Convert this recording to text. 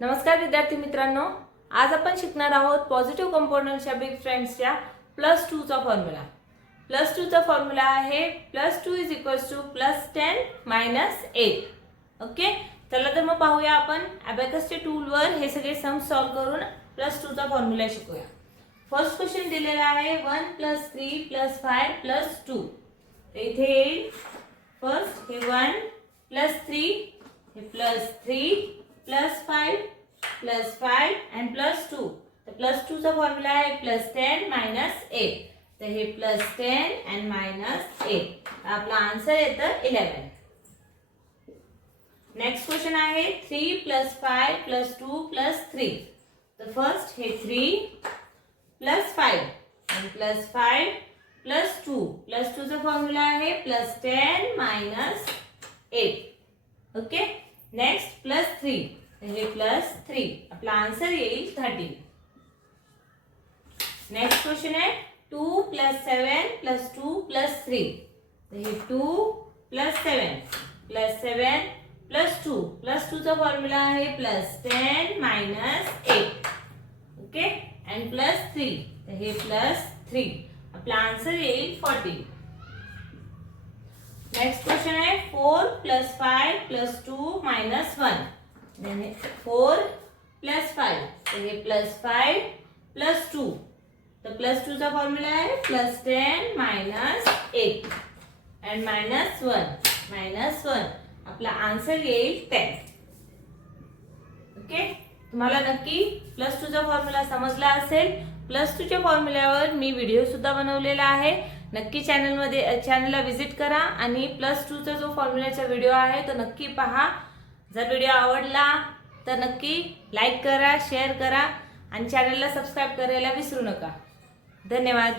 नमस्कार विद्यार्थी मित्रांनो, आज आपण शिकणार आहोत पॉझिटिव्ह कंपोनंटच्या बिग फ्रेंड्सच्या +2 चा फॉर्म्युला। +2 चा फॉर्म्युला आहे +2 +10 -8। ओके, चला तर मग पाहूया आपण अबॅकसच्या टूलवर हे सगळे सम सॉल्व करून +2 चा फॉर्म्युला शिकूया। फर्स्ट क्वेश्चन दिलेला आहे 1 + 3 + 5 + 2। इथे येईल फर्स्ट हे 1 + 3 हे +3 +5 +5 and +2। तर +2 चा फॉर्म्युला आहे +10 -8। तर हे +10 and -8 आपला आन्सर येतं 11। नेक्स्ट क्वेश्चन आहे 3 + 5 + 2 + 3। तर फर्स्ट हे 3 + 5 and +5 +2। +2 चा फॉर्म्युला आहे +10 -8। ओके, नेक्स्ट +3 हे +3 आपला आन्सर येईल 13। नेक्स्ट क्वेश्चन आहे 2 + 7 + 2 + 3। तर हे 2 + 7 + 7 + 2। +2 चा फॉर्म्युला आहे +10 -8। ओके, and +3 तर हे +3 आपला आन्सर येईल 14। नेक्स्ट क्वेश्चन आहे 4 + 5 + 2 - 1। then 4 + 5 तर हे +5 + 2। तर +2 चा फॉर्म्युला आहे +10 -8 and -1 आपला आन्सर येईल 10। ओके, तुम्हाला नक्की +2 चा फॉर्म्युला समजला असेल। +2 च्या फॉर्म्युल्यावर मी व्हिडिओ सुद्धा बनवलेला आहे, नक्की चॅनलला व्हिजिट करा आणि +2 चा जो फॉर्म्युलाचा व्हिडिओ आहे तो नक्की पहा। जर व्हिडिओ आवडला तर नक्की लाईक करा, शेअर करा आणि चॅनलला सबस्क्राइब करायला विसरू नका। धन्यवाद।